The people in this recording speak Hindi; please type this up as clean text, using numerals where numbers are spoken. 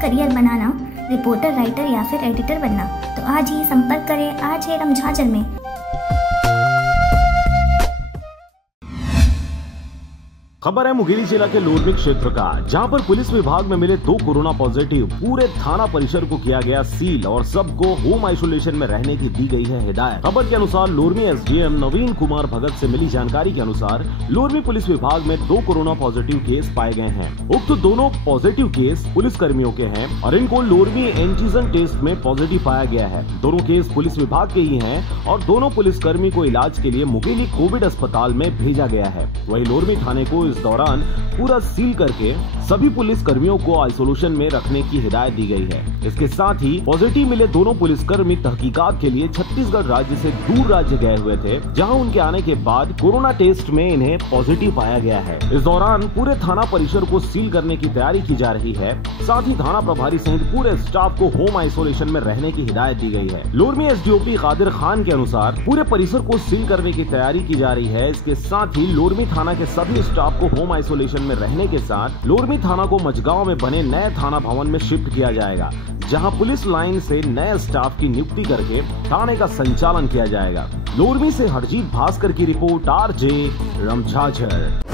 करियर बनाना, रिपोर्टर, राइटर या फिर एडिटर बनना, तो आज ही संपर्क करें आज रमझाझर में। खबर है मुंगेली जिला के लोरमी क्षेत्र का, जहां पर पुलिस विभाग में मिले 2 कोरोना पॉजिटिव। पूरे थाना परिसर को किया गया सील और सबको होम आइसोलेशन में रहने की दी गई है हिदायत। खबर के अनुसार लोरमी एसडीएम नवीन कुमार भगत से मिली जानकारी के अनुसार लोरमी पुलिस विभाग में 2 कोरोना पॉजिटिव केस पाए गए हैं। उक्त दोनों पॉजिटिव केस पुलिस कर्मियों के हैं और इनको लोरमी एंटीजन टेस्ट में पॉजिटिव पाया गया है। दोनों केस पुलिस विभाग के ही हैं और दोनों पुलिस कर्मी को इलाज के लिए मुंगेली कोविड अस्पताल में भेजा गया है। वहीं लोरमी थाने को इस दौरान पूरा सील करके सभी पुलिस कर्मियों को आइसोलेशन में रखने की हिदायत दी गई है। इसके साथ ही पॉजिटिव मिले दोनों पुलिसकर्मी तहकीकात के लिए छत्तीसगढ़ राज्य से दूर राज्य गए हुए थे, जहां उनके आने के बाद कोरोना टेस्ट में इन्हें पॉजिटिव पाया गया है। इस दौरान पूरे थाना परिसर को सील करने की तैयारी की जा रही है। साथ ही थाना प्रभारी सहित पूरे स्टाफ को होम आइसोलेशन में रहने की हिदायत दी गई है। लोरमी एसडीओपी कादिर खान के अनुसार पूरे परिसर को सील करने की तैयारी की जा रही है। इसके साथ ही लोरमी थाना के सभी स्टाफ को होम आइसोलेशन में रहने के साथ लोरमी थाना को मझगांव में बने नए थाना भवन में शिफ्ट किया जाएगा, जहां पुलिस लाइन से नए स्टाफ की नियुक्ति करके थाने का संचालन किया जाएगा। लोरमी से हरजीत भास्कर की रिपोर्ट, आरजे रमझाझर।